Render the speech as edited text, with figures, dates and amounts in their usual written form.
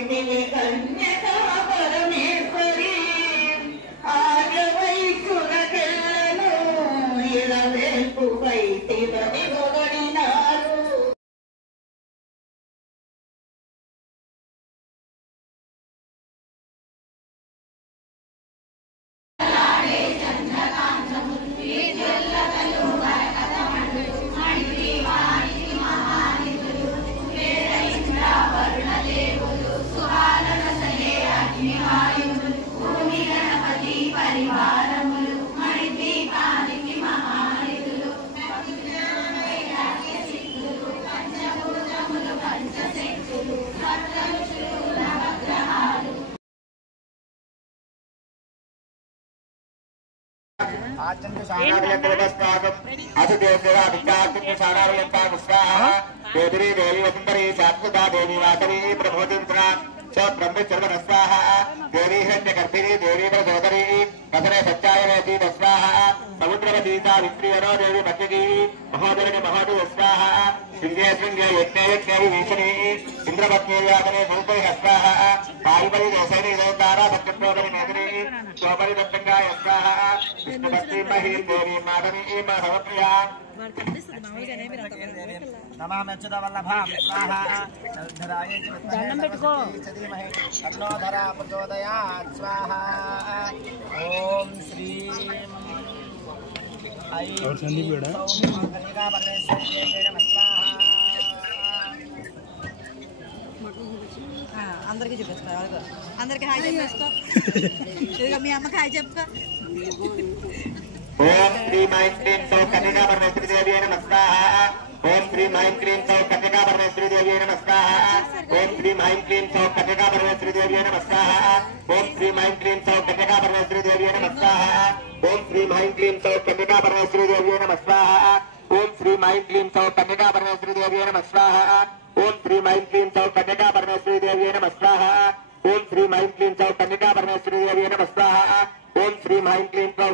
కన్యకా పరమేశ్వరి ఆగవైకులకెల్లను ఇలవేల్పు వైతివని మొదడినారు. देवी हिरण्यगर्भिणी देवी प्रचोदरी कथने सच्चायनेति स्वाहा समुद्रवती सावित्रीयनो देवी पत्नी महोदरिणी महोदय स्वाहा शृंगे शृंगे यज्ञे यज्ञे विभीषणी इंद्रपत्नी यातने संतै स्वाहा पार्वती देशैनी देवतारा भक्तप्रोदरी मेदिनी शोभरी दत्तंगाय स्वाहा विष्णुभक्ति मही देवी माधवी महवप्रिया नमाम्यच्युतवल्लभां स्वाहा धरायै దండం పెట్టుకో तन्नोधरा प्रचोदयात् स्वाहा ओम श्रीं ऐं कन्यका परमेश्वरी नमः स्वाहा అందరికి చూపిస్తా అందరికి హాయ్ చెప్పేసుకో ఇదిగో మీ అమ్మకి హాయ్ చెప్పుకో ओम श्री मां क्लीं सौ कन्यका परमेश्वरी देवी नमः स्वाहा ओम श्री मां क्लीं सौ कन्यका परमेश्वरी देवी नमः स्वाहा ओम श्री मां क्लीं सौ कन्यका परमेश्वरी देवी नमः स्वाहा ओम श्री मां क्लीं सौ कन्यका परमेश्वरी देवी नमः स्वाहा ओम श्री मां क्लीं सौ कन्यका परमेश्वरी देवी नमः स्वाहा ओम श्री मां क्लीं सौ कन्यका परमेश्वरी देवी नमः स्वाहा ओम श्री मां क्लीं सौ कन्यका परमेश्वरी देवी नमः स्वाहा ओम श्री मां क्लीं सौ कन्यका परमेश्वरी देवी नमः स्वाहा ओम श्री मां क्लीं सौ